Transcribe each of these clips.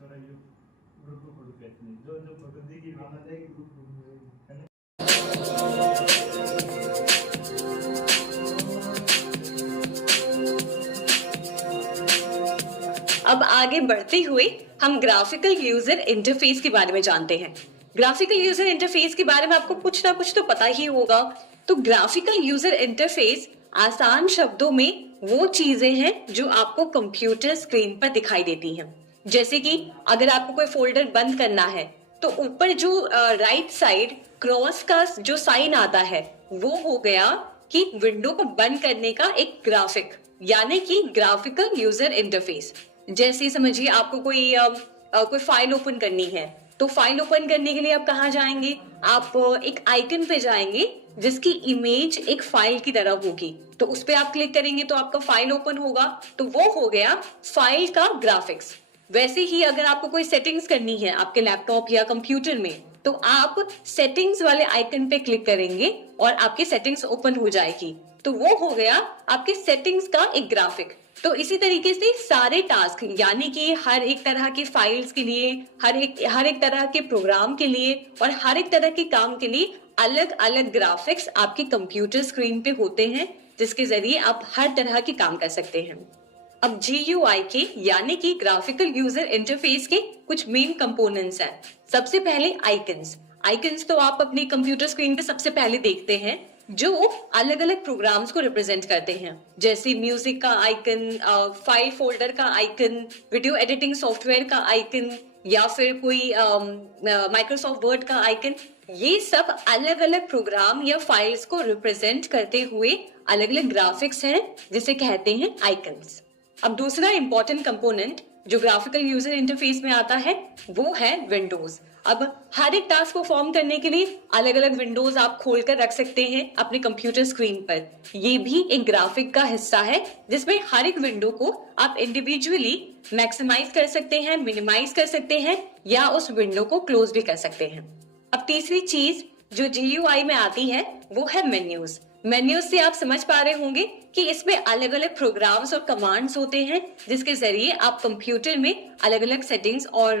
Group photo खींचने जो जो फोटो देखी अब आगे बढ़ते हुए हम ग्राफिकल यूजर इंटरफेस के बारे में जानते हैं। ग्राफिकल यूजर इंटरफेस के बारे में आपको कुछ ना कुछ तो पता ही होगा। तो ग्राफिकल यूजर इंटरफेस आसान शब्दों में वो चीजें हैं जो आपको कंप्यूटर स्क्रीन पर दिखाई देती हैं। जैसे कि अगर आपको कोई फोल्डर बंद करना है तो ऊपर जो राइट साइड क्रॉस का जो साइन आता है वो हो गया कि विंडो को बंद करने का एक ग्राफिक, यानी कि ग्राफिकल यूजर इंटरफेस। जैसे समझिए आपको कोई फाइल ओपन करनी है, तो फाइल ओपन करने के लिए आप कहाँ जाएंगे? आप एक आइकन पे जाएंगे जिसकी इमेज एक फाइल की तरह होगी, तो उस पे आप क्लिक करेंगे तो आपका फाइल ओपन होगा, तो वो हो गया फाइल का ग्राफिक्स। वैसे ही अगर आपको कोई सेटिंग्स करनी है आपके लैपटॉप या कंप्यूटर में, तो आप सेटिंग्स वाले आइकन पे क्लिक करेंगे और आपकी सेटिंग्स ओपन हो जाएगी, तो वो हो गया आपके सेटिंग्स का एक ग्राफिक। तो इसी तरीके से सारे टास्क, यानी कि हर एक तरह की फाइल्स के लिए, हर एक तरह के प्रोग्राम के लिए और हर एक तरह के काम के लिए अलग अलग ग्राफिक्स आपके कंप्यूटर स्क्रीन पे होते हैं, जिसके जरिए आप हर तरह के काम कर सकते हैं। अब GUI के यानी कि ग्राफिकल यूजर इंटरफेस के कुछ मेन कंपोनेंट्स हैं। सबसे पहले आइकन्स। आइकन्स तो आप अपनी कंप्यूटर स्क्रीन पे सबसे पहले देखते हैं, जो अलग अलग प्रोग्राम्स को रिप्रेजेंट करते हैं। जैसे म्यूजिक का आइकन, फाइल फोल्डर का आइकन, वीडियो एडिटिंग सॉफ्टवेयर का आइकन, या फिर कोई माइक्रोसॉफ्ट वर्ड का आइकन। ये सब अलग अलग प्रोग्राम या फाइल्स को रिप्रेजेंट करते हुए अलग अलग ग्राफिक्स हैं, जिसे कहते हैं आइकन्स। अब दूसरा इंपॉर्टेंट कंपोनेंट जो ग्राफिकल यूजर इंटरफेस में आता है वो है विंडोज। अब हर एक टास्क को परफॉर्म करने के लिए अलग अलग विंडोज आप खोलकर रख सकते हैं अपने कंप्यूटर स्क्रीन पर। ये भी एक ग्राफिक का हिस्सा है, जिसमें हर एक विंडो को आप इंडिविजुअली मैक्सिमाइज कर सकते हैं, मिनिमाइज कर सकते हैं, या उस विंडो को क्लोज भी कर सकते हैं। अब तीसरी चीज जो GUI में आती है वो है मेन्यूज। मेन्यूज से आप समझ पा रहे होंगे कि इसमें अलग अलग प्रोग्राम्स और कमांड्स होते हैं, जिसके जरिए आप कंप्यूटर में अलग अलग सेटिंग्स और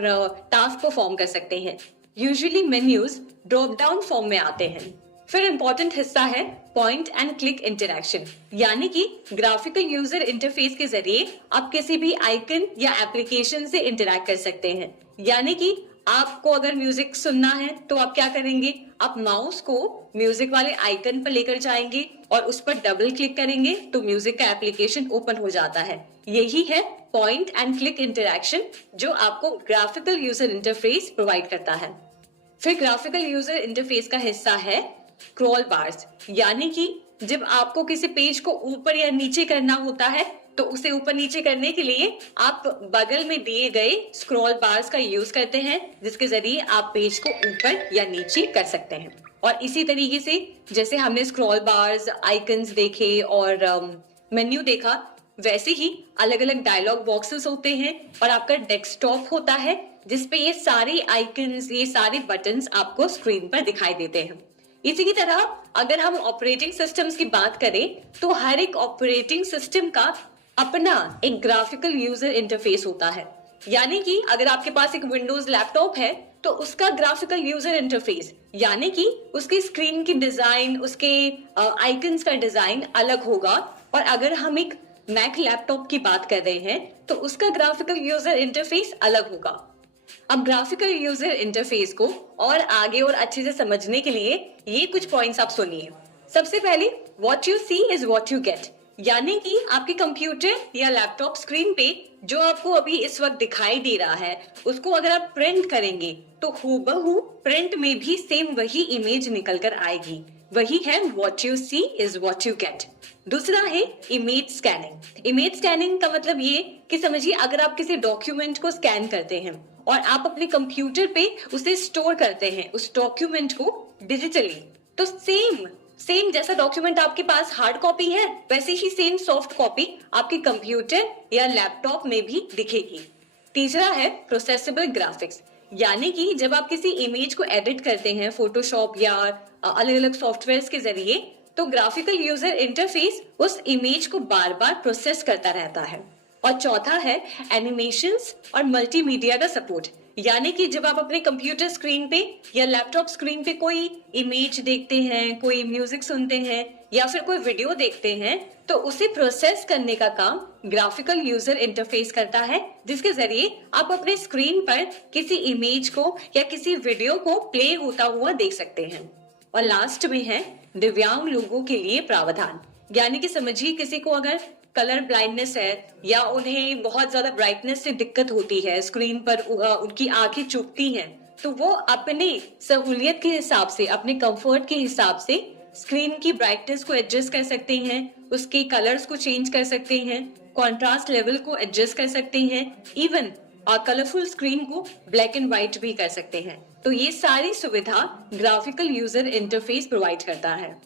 टास्क परफॉर्म कर सकते हैं। Usually menus drop down form में आते हैं। फिर इंपॉर्टेंट हिस्सा है पॉइंट एंड क्लिक इंटरैक्शन, यानी कि ग्राफिकल यूजर इंटरफेस के जरिए आप किसी भी आइकन या एप्लीकेशन से इंटरैक्ट कर सकते हैं। यानी कि आपको अगर म्यूजिक सुनना है तो आप क्या करेंगे? आप माउस को म्यूजिक वाले आइकन पर लेकर जाएंगे और उस पर डबल क्लिक करेंगे तो म्यूजिक का एप्लीकेशन ओपन हो जाता है। यही है पॉइंट एंड क्लिक इंटरैक्शन, जो आपको ग्राफिकल यूजर इंटरफेस प्रोवाइड करता है। फिर ग्राफिकल यूजर इंटरफेस का हिस्सा है स्क्रॉल बार्स, यानी कि जब आपको किसी पेज को ऊपर या नीचे करना होता है तो उसे ऊपर नीचे करने के लिए आप बगल में दिए गए स्क्रॉल बार्स का यूज करते हैं, जिसके जरिए आप पेज को ऊपर या नीचे कर सकते हैं। और इसी तरीके से जैसे हमने स्क्रॉल बार्स, आइकन्स देखे और मेन्यू देखा, वैसे ही अलग अलग डायलॉग बॉक्सेस होते हैं और आपका डेस्कटॉप होता है, जिसपे ये सारे आइकन्स, ये सारे बटन्स आपको स्क्रीन पर दिखाई देते हैं। इसी की तरह अगर हम ऑपरेटिंग सिस्टम्स की बात करें तो हर एक ऑपरेटिंग सिस्टम का अपना एक ग्राफिकल यूजर इंटरफेस होता है। यानी कि अगर आपके पास एक विंडोज लैपटॉप है तो उसका ग्राफिकल यूजर इंटरफेस, यानी कि उसकी स्क्रीन की डिजाइन, उसके आइकन्स का डिजाइन अलग होगा। और अगर हम एक मैक लैपटॉप की बात कर रहे हैं तो उसका ग्राफिकल यूजर इंटरफेस अलग होगा। अब ग्राफिकल यूजर इंटरफेस को और आगे और अच्छे से समझने के लिए ये कुछ पॉइंट्स आप सुनिए। सबसे पहले, what you see is what you get, यानी कि आपके कंप्यूटर या लैपटॉप स्क्रीन पे जो आपको अभी इस वक्त दिखाई दे रहा है, उसको अगर आप प्रिंट करेंगे तो हूबहू प्रिंट में भी सेम वही इमेज निकल कर आएगी। वही है what you see is what you get. दूसरा है इमेज स्कैनिंग। इमेज स्कैनिंग का मतलब ये कि समझिए अगर आप किसी डॉक्यूमेंट को स्कैन करते हैं और आप अपने कंप्यूटर पे उसे स्टोर करते हैं, उस डॉक्यूमेंट को डिजिटली, तो सेम जैसा डॉक्यूमेंट आपके पास हार्ड कॉपी है, वैसे ही सेम सॉफ्ट कॉपी आपके कंप्यूटर या लैपटॉप में भी दिखेगी। तीसरा है प्रोसेसेबल ग्राफिक्स, यानी कि जब आप किसी इमेज को एडिट करते हैं फोटोशॉप या अलग अलग सॉफ्टवेयर के जरिए, तो ग्राफिकल यूजर इंटरफेस उस इमेज को बार बार प्रोसेस करता रहता है। और चौथा है एनिमेशंस और मल्टीमीडिया का सपोर्ट, यानी कि जब आप अपने कंप्यूटर स्क्रीन पे या लैपटॉप स्क्रीन पे कोई इमेज देखते हैं, कोई म्यूजिक सुनते हैं या फिर कोई वीडियो देखते हैं, तो उसे प्रोसेस करने का काम ग्राफिकल यूजर इंटरफेस करता है, जिसके जरिए आप अपने स्क्रीन पर किसी इमेज को या किसी वीडियो को प्ले होता हुआ देख सकते हैं। और लास्ट में है दिव्यांग लोगों के लिए प्रावधान, यानी कि समझिए किसी को अगर कलर ब्लाइंडनेस है या उन्हें बहुत ज्यादा ब्राइटनेस से दिक्कत होती है, स्क्रीन पर उनकी आंखें चुभती हैं, तो वो अपने सहूलियत के हिसाब से, अपने कंफर्ट के हिसाब से स्क्रीन की ब्राइटनेस को एडजस्ट कर सकते हैं, उसके कलर्स को चेंज कर सकते हैं, कॉन्ट्रास्ट लेवल को एडजस्ट कर सकते हैं, इवन कलरफुल स्क्रीन को ब्लैक एंड व्हाइट भी कर सकते हैं। तो ये सारी सुविधा ग्राफिकल यूजर इंटरफेस प्रोवाइड करता है।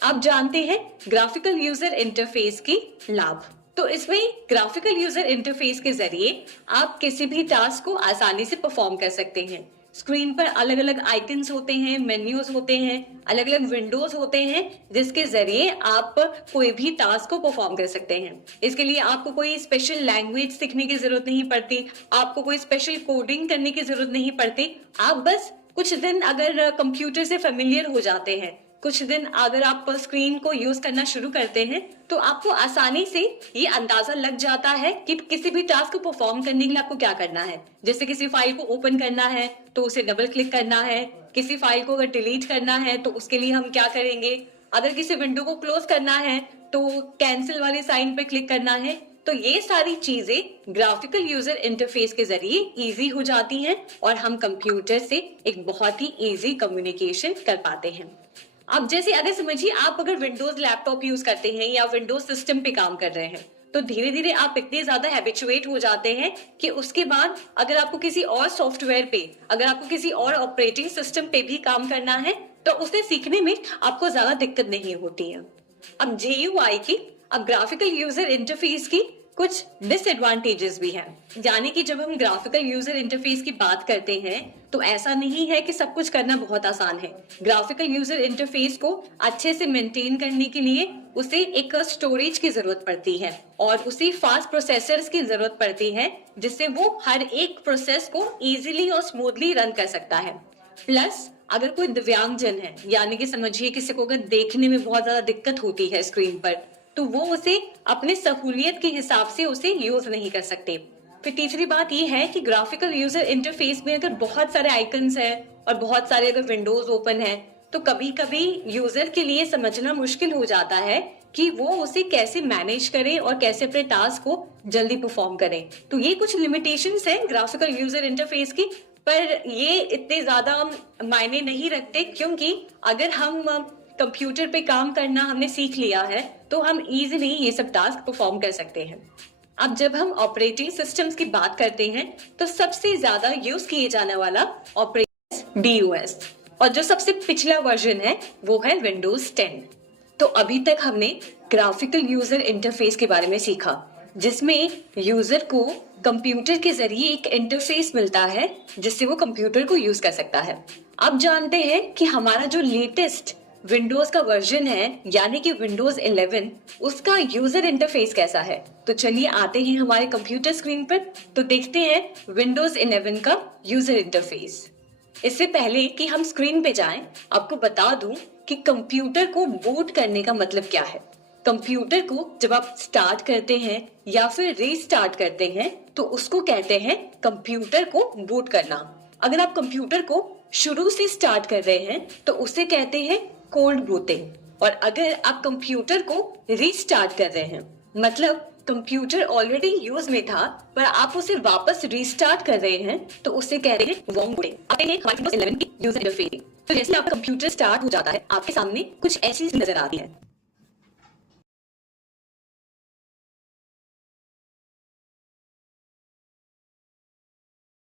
आप जानते हैं ग्राफिकल यूजर इंटरफेस के लाभ। तो इसमें ग्राफिकल यूजर इंटरफेस के जरिए आप किसी भी टास्क को आसानी से परफॉर्म कर सकते हैं। स्क्रीन पर अलग अलग आइकन्स होते हैं, मेन्यूज होते हैं, अलग अलग विंडोज होते हैं, जिसके जरिए आप कोई भी टास्क को परफॉर्म कर सकते हैं। इसके लिए आपको कोई स्पेशल लैंग्वेज सीखने की जरूरत नहीं पड़ती, आपको कोई स्पेशल कोडिंग करने की जरूरत नहीं पड़ती। आप बस कुछ दिन अगर कंप्यूटर से फेमिलियर हो जाते हैं, कुछ दिन अगर आप स्क्रीन को यूज करना शुरू करते हैं, तो आपको आसानी से ये अंदाजा लग जाता है कि किसी भी टास्क को परफॉर्म करने के लिए आपको क्या करना है। जैसे किसी फाइल को ओपन करना है तो उसे डबल क्लिक करना है, किसी फाइल को अगर डिलीट करना है तो उसके लिए हम क्या करेंगे, अगर किसी विंडो को क्लोज करना है तो कैंसिल वाले साइन पर क्लिक करना है। तो ये सारी चीजें ग्राफिकल यूजर इंटरफेस के जरिए इजी हो जाती हैं और हम कंप्यूटर से एक बहुत ही इजी कम्युनिकेशन कर पाते हैं। अब जैसे अगर समझिए आप अगर विंडोज लैपटॉप यूज करते हैं या विंडोज सिस्टम पे काम कर रहे हैं, तो धीरे धीरे आप इतने ज्यादा हैबिचुएट हो जाते हैं कि उसके बाद अगर आपको किसी और सॉफ्टवेयर पे, अगर आपको किसी और ऑपरेटिंग सिस्टम पे भी काम करना है, तो उसे सीखने में आपको ज्यादा दिक्कत नहीं होती है। अब GUI की, अब ग्राफिकल यूजर इंटरफेस की कुछ डिसएडवांटेजेस भी हैं, यानी कि जब हम ग्राफिकल यूजर इंटरफेस की बात करते हैं तो ऐसा नहीं है कि सब कुछ करना बहुत आसान है। ग्राफिकल यूजर इंटरफेस को अच्छे से मेंटेन करने के लिए उसे एक स्टोरेज की जरूरत पड़ती है और उसे फास्ट प्रोसेसर्स की जरूरत पड़ती है, जिससे वो हर एक प्रोसेस को इजीली और स्मूथली रन कर सकता है। प्लस अगर कोई दिव्यांगजन है, यानी कि समझिए किसी को अगर देखने में बहुत ज्यादा दिक्कत होती है स्क्रीन पर, तो वो उसे अपने सहूलियत के हिसाब से उसे यूज नहीं कर सकते। फिर तीसरी बात ये है कि ग्राफिकल यूजर इंटरफेस में अगर बहुत सारे आइकन्स हैं और बहुत सारे अगर विंडोज ओपन है, तो कभी कभी यूजर के लिए समझना मुश्किल हो जाता है कि वो उसे कैसे मैनेज करे और कैसे अपने टास्क को जल्दी परफॉर्म करे। तो ये कुछ लिमिटेशंस हैं ग्राफिकल यूजर इंटरफेस की, पर ये इतने ज्यादा मायने नहीं रखते, क्योंकि अगर हम कंप्यूटर पे काम करना हमने सीख लिया है तो हम इजीली ये सब टास्क परफॉर्म कर सकते हैं। अब जब हम ऑपरेटिंग सिस्टम्स की बात करते हैं तो सबसे ज्यादा यूज किए जाने वाला ऑपरेटिंग DOS, और जो सबसे पिछला वर्जन है वो है विंडोज 10। तो अभी तक हमने ग्राफिकल यूजर इंटरफेस के बारे में सीखा, जिसमें यूजर को कंप्यूटर के जरिए एक इंटरफेस मिलता है जिससे वो कंप्यूटर को यूज कर सकता है। अब जानते हैं कि हमारा जो लेटेस्ट विंडोज का वर्जन है, यानी कि विंडोज 11, उसका यूजर इंटरफेस कैसा है। तो चलिए आते हैं हमारे कंप्यूटर स्क्रीन पर, तो देखते हैं विंडोज 11 का यूजर इंटरफेस। इससे पहले कि हम स्क्रीन पे जाएं, आपको बता दूं कि कंप्यूटर को बूट करने का मतलब क्या है। कंप्यूटर को जब आप स्टार्ट करते हैं या फिर रीस्टार्ट करते हैं तो उसको कहते हैं कंप्यूटर को बूट करना। अगर आप कंप्यूटर को शुरू से स्टार्ट कर रहे हैं तो उसे कहते हैं कोल्ड बूटिंग, और अगर आप कंप्यूटर को रीस्टार्ट कर रहे हैं, मतलब कंप्यूटर ऑलरेडी यूज में था पर आप उसे वापस रीस्टार्ट कर रहे हैं, तो उसे कहते हैं वार्म बूटिंग। आते हैं हमारे विंडोज 11 की यूजर इंटरफेस। तो जैसे आपका कंप्यूटर स्टार्ट हो जाता है, आपके सामने कुछ ऐसी नजर आती है।